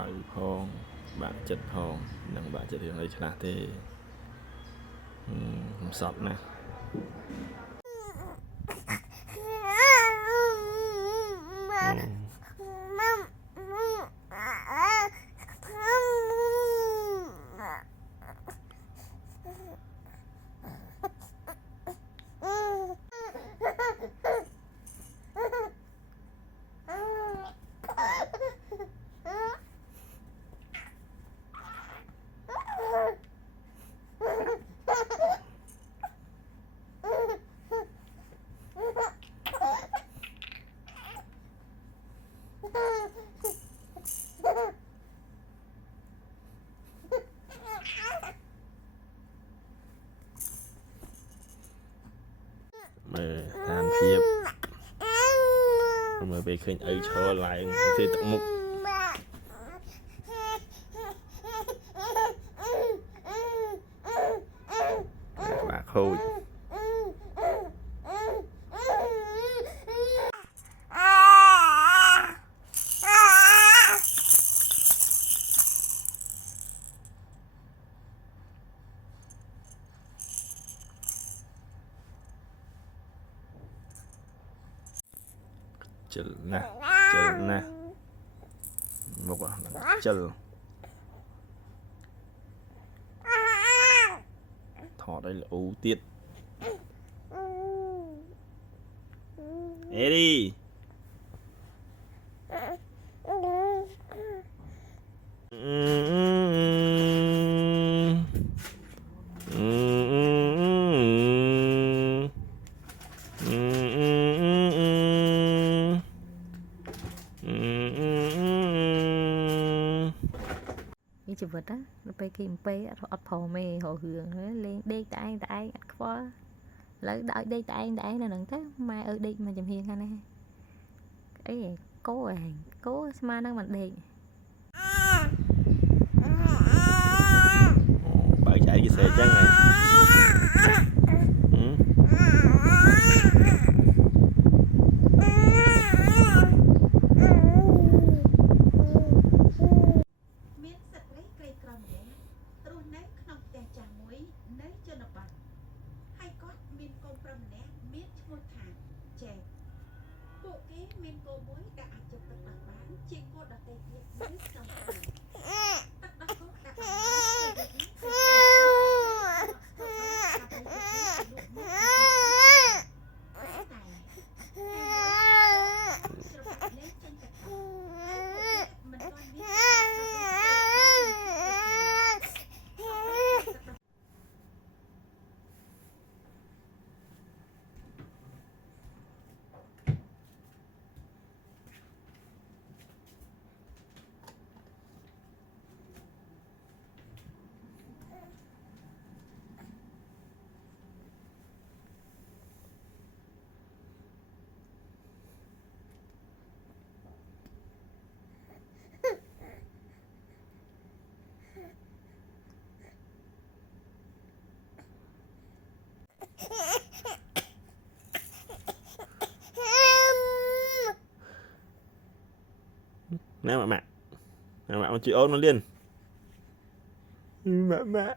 បើផងបាក់ចិត្តផងនឹងបាក់ចិត្តរឿងអីខ្លះទេខ្ញុំសក់ណាស់មើលស្ថានភាពមើលពេលឃើញឪឈរឡើងធ្វើទឹកមុខបាក់ខូចជិលណាស់មុខជិលថតឲ្យល្អទៀតអេរីជីវិតណាពេលគេអំពេអត់ព្រមទេរករឿងលេងដេកតែឯងអត់ខ្វល់ឥឡូវដល់ដេកតែឯងនៅហ្នឹងទៅម៉ែអើដេកមកចំហៀងខាងនេះអីគោស្មានឹងមិនដេកបើចៃគេស្រែកចឹងហ៎មានគោមួយដែលអាចយកទឹកដោះបានជាងគោដតេទៀតនៅក្នុងទឹកដោះគោដាក់nè mẹ con chị ôn nó liền mẹ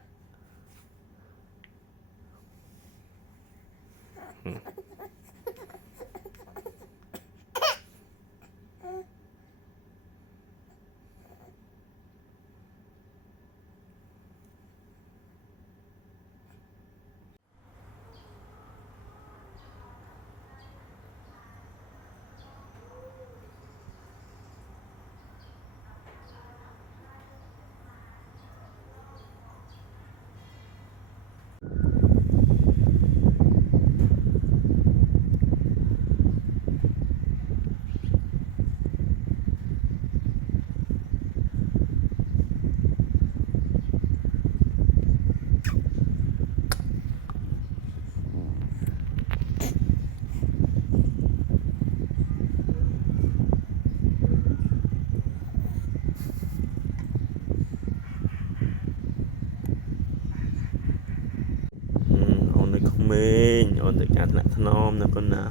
mình ổn định ăn lại non nè con nào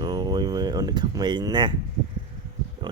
ôi ổn định mình nè ổn